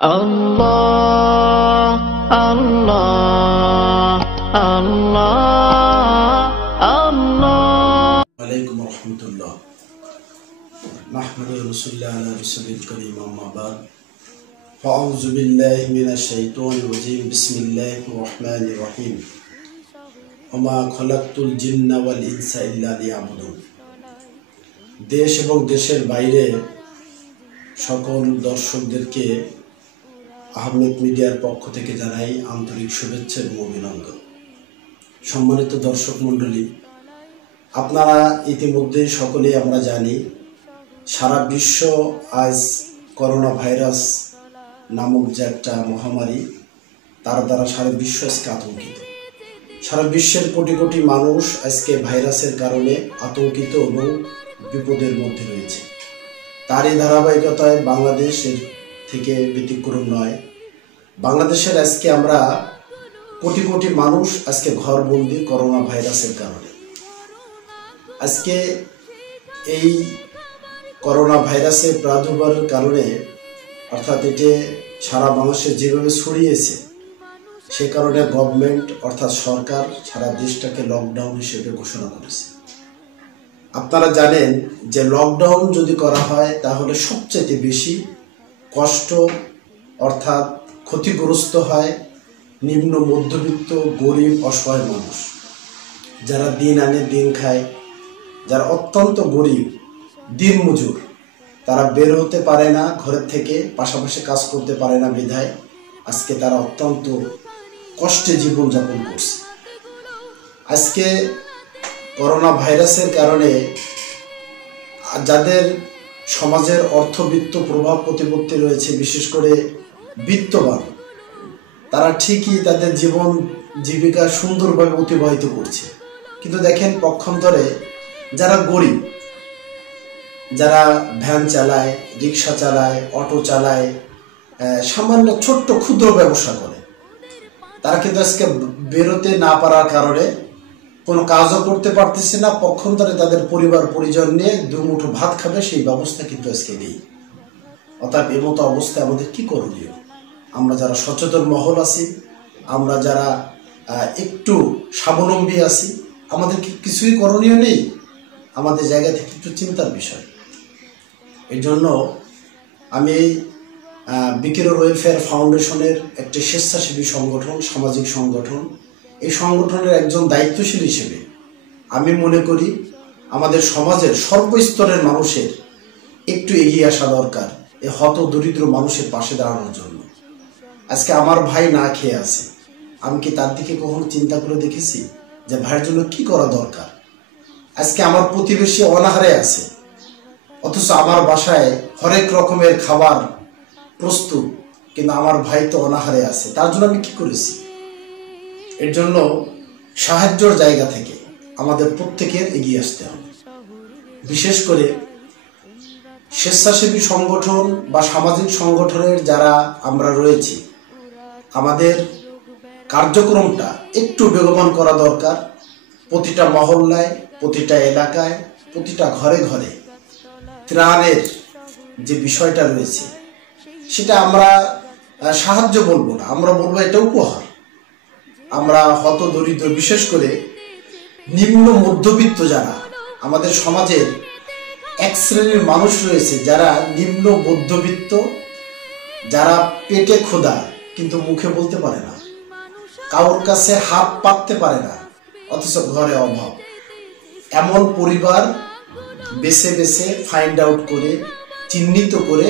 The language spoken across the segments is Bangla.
আল্লাহ আল্লাহ আল্লাহ আল্লাহ। আলাইকুম রহমতুল্লাহ। নাহমাদু রাসূলুল্লাহ আলা রাসূলিল কারীম, আম্মা বাদ। ফাউযু বিল্লাহি মিনাশ শাইতানির রাজীম। বিসমিল্লাহির রহমানির রহিম। ওমা খলাকতুল জিন্না ওয়াল ইনসা ইল্লা লিয়াবুদুন। দেশ এবং দেশের বাইরে সকল দর্শকদেরকে আহমেদ মিডিয়ার পক্ষ থেকে জানাই আন্তরিক শুভেচ্ছা এবং অভিনন্দন। সম্মানিত দর্শক মণ্ডলী, আপনারা ইতিমধ্যে সকলেই আমরা জানি সারা বিশ্ব আজ করোনা ভাইরাস নামক যে একটা মহামারী, তার দ্বারা সারা বিশ্ব আজকে আতঙ্কিত। সারা বিশ্বের কোটি কোটি মানুষ আজকে ভাইরাসের কারণে আতঙ্কিত এবং বিপদের মধ্যে রয়েছে। তারই ধারাবাহিকতায় বাংলাদেশের থেকে ব্যতিক্রম নয়। বাংলাদেশের আজকে আমরা কোটি কোটি মানুষ আজকে ঘরবন্দি করোনা ভাইরাসের কারণে। আজকে এই করোনা ভাইরাসের প্রাদুর্ভাবের কারণে, অর্থাৎ এটি সারা বাংলাদেশে যেভাবে ছড়িয়েছে, সে কারণে গভর্নমেন্ট অর্থাৎ সরকার সারা দেশটাকে লকডাউন হিসেবে ঘোষণা করেছে। আপনারা জানেন যে লকডাউন যদি করা হয় তাহলে সবচেয়ে বেশি কষ্ট অর্থাৎ ক্ষতিগ্রস্ত হয় নিম্ন মধ্যবিত্ত গরিব অসহায় মানুষ, যারা দিন আনে দিন খায়, যারা অত্যন্ত গরিব দিন মজুর, তারা বের হতে পারে না ঘরের থেকে, পাশাপাশি কাজ করতে পারে না বিধায় আজকে তারা অত্যন্ত কষ্টে জীবনযাপন করছে। আজকে করোনা ভাইরাসের কারণে যাদের সমাজের অর্থবিত্ত প্রভাব প্রতিপত্তি রয়েছে, বিশেষ করে বিত্তবান, তারা ঠিকই তাদের জীবন জীবিকা সুন্দরভাবে অতিবাহিত করছে। কিন্তু দেখেন পক্ষান্তরে যারা গরিব, যারা ভ্যান চালায়, রিক্সা চালায়, অটো চালায়, সামান্য ছোট্ট ক্ষুদ্র ব্যবসা করে, তারা কিন্তু আজকে বেরোতে না পারার কারণে কোনো কাজও করতে পারতেছে না। পক্ষান্তরে তাদের পরিবার পরিজন নিয়ে দুমুঠো ভাত খাবে সেই ব্যবস্থা কিন্তু আজকে নেই। অর্থাৎ এমতো অবস্থায় আমাদের কি করণীয়? আমরা যারা সচেতন মহল আছি, আমরা যারা একটু স্বাবলম্বী আছি, আমাদের কি কিছুই করণীয় নেই? আমাদের জায়গা থেকে একটু চিন্তার বিষয়। এই জন্য আমি বিকিরো ওয়েলফেয়ার ফাউন্ডেশনের একটি স্বেচ্ছাসেবী সংগঠন, সামাজিক সংগঠন, এই সংগঠনের একজন দায়িত্বশীল হিসেবে আমি মনে করি আমাদের সমাজের সর্বস্তরের মানুষের একটু এগিয়ে আসা দরকার এই হত দরিদ্র মানুষের পাশে দাঁড়ানোর জন্য। আজকে আমার ভাই না খেয়ে আছে, আমি কি তার দিকে কখনো চিন্তা করে দেখেছি যে ভাইয়ের জন্য কি করা দরকার? আজকে আমার প্রতিবেশী অনাহারে আছে, অথচ আমার বাসায় হরেক রকমের খাবার প্রস্তুত, কিন্তু আমার ভাই তো অনাহারে আছে, তার জন্য আমি কি করেছি? এর জন্য সাহায্যের জায়গা থেকে আমাদের প্রত্যেকের এগিয়ে আসতে হবে। বিশেষ করে স্বেচ্ছাসেবী সংগঠন বা সামাজিক সংগঠনের যারা আমরা রয়েছি, আমাদের কার্যক্রমটা একটু বেগবান করা দরকার। প্রতিটা মহল্লায়, প্রতিটা এলাকায়, প্রতিটা ঘরে ঘরে ত্রাণের যে বিষয়টা রয়েছে, সেটা আমরা সাহায্য বলবো না, আমরা বলবো এটা উপহার। আমরা হত দরিদ্র, বিশেষ করে নিম্ন মধ্যবিত্ত যারা আমাদের সমাজের এক শ্রেণীর মানুষ রয়েছে, যারা নিম্ন মধ্যবিত্ত, যারা পেটে ক্ষুধা কিন্তু মুখে বলতে পারে না, কারোর কাছে হাত পাততে পারে না, অথচ ঘরে অভাব, এমন পরিবার বেছে বেছে ফাইন্ড আউট করে, চিহ্নিত করে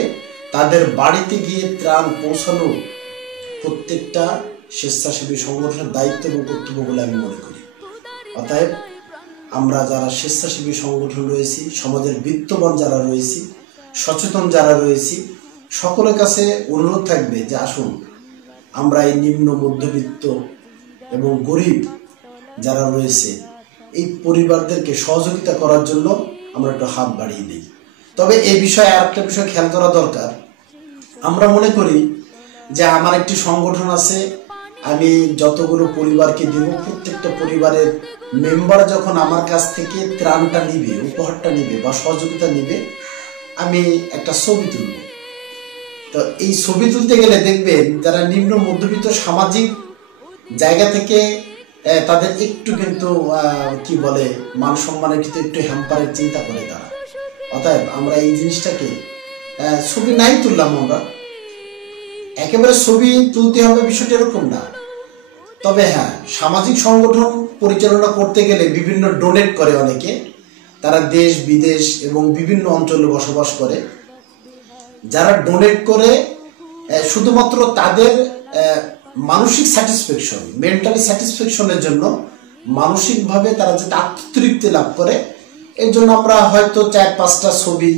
তাদের বাড়িতে গিয়ে ত্রাণ পৌঁছানো প্রত্যেকটা স্বেচ্ছাসেবী সংগঠনের দায়িত্ব এবং কর্তব্য বলে আমি মনে করি। অতএব আমরা যারা স্বেচ্ছাসেবী সংগঠন রয়েছি, সমাজের বিত্তবান যারা রয়েছি, সচেতন যারা রয়েছি, সকলের কাছে অনুরোধ থাকবে যে আসুন আমরা এই নিম্ন মধ্যবিত্ত এবং গরিব যারা রয়েছে এই পরিবারদেরকে সহযোগিতা করার জন্য আমরা একটু হাত বাড়িয়ে দিই। তবে এই বিষয়ে আর একটা বিষয় খেয়াল করা দরকার। আমরা মনে করি যে আমার একটি সংগঠন আছে, আমি যতগুলো পরিবারকে দিব, প্রত্যেকটা পরিবারের মেম্বার যখন আমার কাছ থেকে ত্রাণটা নিবে, উপহারটা নিবে বা সহযোগিতা নিবে, আমি একটা ছবি তুলব। তো এই ছবি তুলতে গেলে দেখবেন যারা নিম্ন মধ্যবিত্ত সামাজিক জায়গা থেকে তাদের একটু কিন্তু কি বলে মান সম্মানের কিন্তু একটু হ্যাম্পারের চিন্তা করে তারা। অতএব আমরা এই জিনিসটাকে ছবি নাই তুললাম, আমরা একেবারে ছবি তুলতে হবে বিষয়টা এরকম না। তবে হ্যাঁ, সামাজিক সংগঠন পরিচালনা করতে গেলে বিভিন্ন ডোনেট করে অনেকে, তারা দেশ বিদেশ এবং বিভিন্ন অঞ্চলে বসবাস করে। যারা ডোনেট করে শুধুমাত্র তাদের মানসিক স্যাটিসফ্যাকশন, মেন্টালি স্যাটিসফ্যাকশনের জন্য, মানসিকভাবে তারা যেটা আত্মতৃপ্তি লাভ করে, এর জন্য আমরা হয়তো 4-5টা ছবি,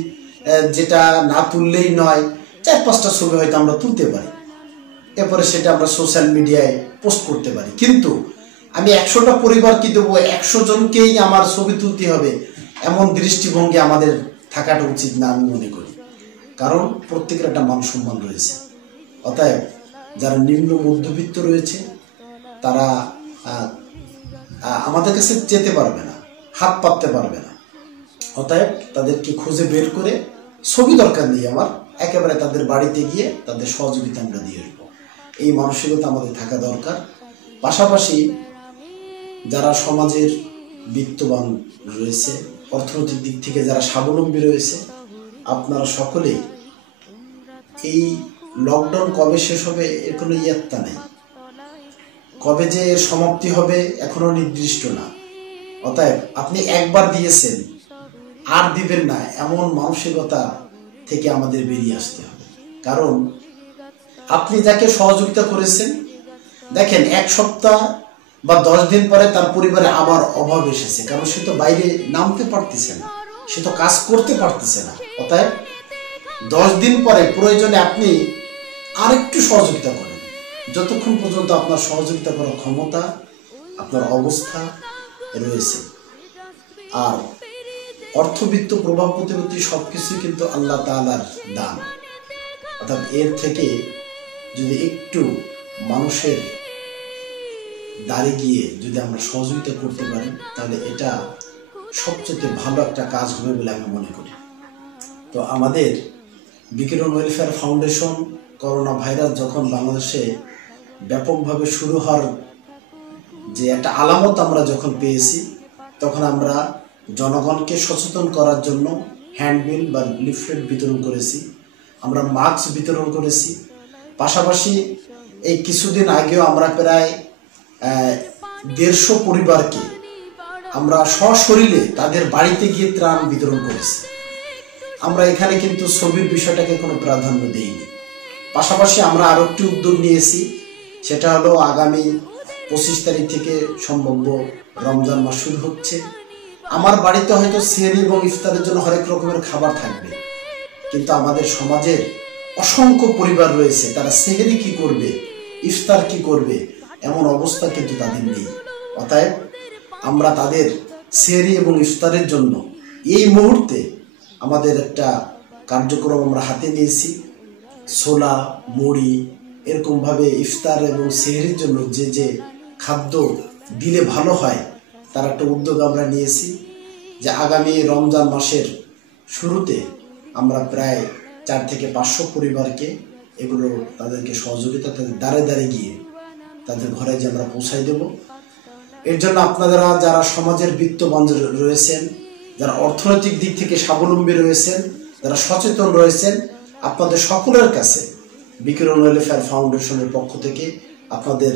যেটা না তুললেই নয়, 4-5টা ছবি হয়তো আমরা তুলতে পারি, এরপরে সেটা আমরা সোশ্যাল মিডিয়ায় পোস্ট করতে পারি। কিন্তু আমি 100টা পরিবার কি দেবো, 100 জনকেই আমার ছবি তুলতে হবে, এমন দৃষ্টিভঙ্গি আমাদের থাকাটা উচিত না আমি মনে করি। কারণ প্রত্যেকের একটা মান সম্মান রয়েছে। অতএব যারা নিম্ন মধ্যবিত্ত রয়েছে তারা আমাদের কাছে যেতে পারবে না, হাত পাততে পারবে না। অতএব তাদেরকে খুঁজে বের করে, ছবি দরকার নেই আমার, একেবারে তাদের বাড়িতে গিয়ে তাদের সহযোগিতা আমরা দিয়ে আসবো, এই মানসিকতা আমাদের থাকা দরকার। পাশাপাশি যারা সমাজের বিত্তবান রয়েছে, অর্থনৈতিক দিক থেকে যারা স্বাবলম্বী রয়েছে, আপনারা সকলেই এই লকডাউন কবে শেষ হবে এর কোনো ইয়ত্তা নেই, কবে যে এর সমাপ্তি হবে এখনো নির্দিষ্ট না। অতএব আপনি একবার দিয়েছেন আর দিবেন না, এমন মানসিকতা থেকে আমাদের বেরিয়ে আসতে হবে। কারণ আপনি যাকে সহযোগিতা করেছেন, দেখেন 1 সপ্তাহ বা 10 দিন পরে তার পরিবারে আবার অভাব এসেছে, কারণ সে তো বাইরে নামতে পারতেছে না, সে তো কাজ করতে পারতেছে না। অতএব 10 দিন পরে প্রয়োজনে আপনি আরেকটু সহযোগিতা করেন, যতক্ষণ পর্যন্ত আপনার সহযোগিতা করার ক্ষমতা, আপনার অবস্থা রয়েছে। আর অর্থবিত্ত, প্রভাব প্রতিপত্তি সবকিছু কিন্তু আল্লাহ তাআলার দান। অর্থাৎ এর থেকে যদি একটু মানুষের দাঁড়ে গিয়ে যদি আমরা সহযোগিতা করতে পারি, তাহলে এটা সবচেয়ে ভালো একটা কাজ হবে বলে আমি মনে করি। তো আমাদের বিকিরণ ওয়েলফেয়ার ফাউন্ডেশন করোনা ভাইরাস যখন বাংলাদেশে ব্যাপকভাবে শুরু হওয়ার যে একটা আলামত আমরা যখন পেয়েছি, তখন আমরা জনগণকে সচেতন করার জন্য হ্যান্ডবিল বা লিফলেট বিতরণ করেছি, আমরা মাস্ক বিতরণ করেছি। পাশাপাশি এই কিছুদিন আগেও আমরা প্রায় 150 পরিবারকে আমরা সশরীরে তাদের বাড়িতে গিয়ে ত্রাণ বিতরণ করেছি। আমরা এখানে কিন্তু ছবির বিষয়টাকে কোনো প্রাধান্য দেইনি। পাশাপাশি আমরা আরও একটি উদ্যোগ নিয়েছি, সেটা হলো আগামী 25 তারিখ থেকে সম্ভাব্য রমজান মাস শুরু হচ্ছে। আমার বাড়িতে হয়তো সেহরি এবং ইফতারের জন্য হরেক রকমের খাবার থাকবে, কিন্তু আমাদের সমাজের অসংখ্য পরিবার রয়েছে, তারা সেহরি কি করবে, ইফতার কি করবে, এমন অবস্থা কিন্তু তাদের নেই। অতএব আমরা তাদের সেহরি এবং ইফতারের জন্য এই মুহূর্তে আমাদের একটা কার্যক্রম আমরা হাতে নিয়েছি। ছোলা, মুড়ি, এরকমভাবে ইফতার এবং সেহরির জন্য যে যে খাদ্য দিলে ভালো হয়, তার একটা উদ্যোগ আমরা নিয়েছি, যে আগামী রমজান মাসের শুরুতে আমরা প্রায় 4 থেকে 500 পরিবারকে এগুলো তাদেরকে সহযোগিতা, তাদের দ্বারে দ্বারে গিয়ে তাদের ঘরে যে আমরা পৌঁছাই দেব। এর জন্য আপনারা যারা সমাজের বিত্তবান রয়েছেন, যারা অর্থনৈতিক দিক থেকে স্বাবলম্বী রয়েছেন, যারা সচেতন রয়েছেন, আপনাদের সকলের কাছে বিকিরণ ওয়েলফেয়ার ফাউন্ডেশনের পক্ষ থেকে আপনাদের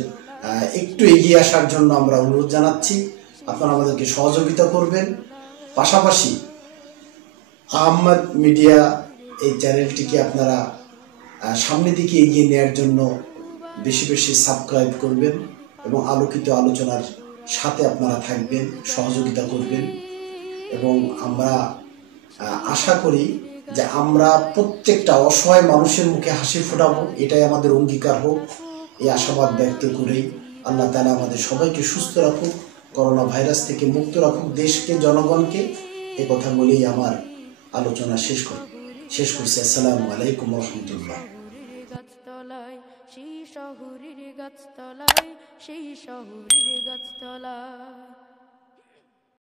একটু এগিয়ে আসার জন্য আমরা অনুরোধ জানাচ্ছি। আপনারা আমাদেরকে সহযোগিতা করবেন। পাশাপাশি আহমদ মিডিয়া এই চ্যানেলটিকে আপনারা সামনের দিকে এগিয়ে নেওয়ার জন্য বেশি বেশি সাবস্ক্রাইব করবেন এবং আলোকিত আলোচনার সাথে আপনারা থাকবেন, সহযোগিতা করবেন। এবং আমরা আশা করি যে আমরা প্রত্যেকটা অসহায় মানুষের মুখে হাসি ফোটাবো, এটাই আমাদের অঙ্গীকার হোক। এই আশাবাদ ব্যক্ত করেই আল্লাহ তাআলা আমাদের সবাইকে সুস্থ রাখুক, করোনা ভাইরাস থেকে মুক্ত রাখুক দেশকে, জনগণকে। এই কথা বলেই আমার আলোচনা শেষ করছি। আসসালামু আলাইকুম ওয়া রাহমাতুল্লাহ। সেই শহরের গাছতলায়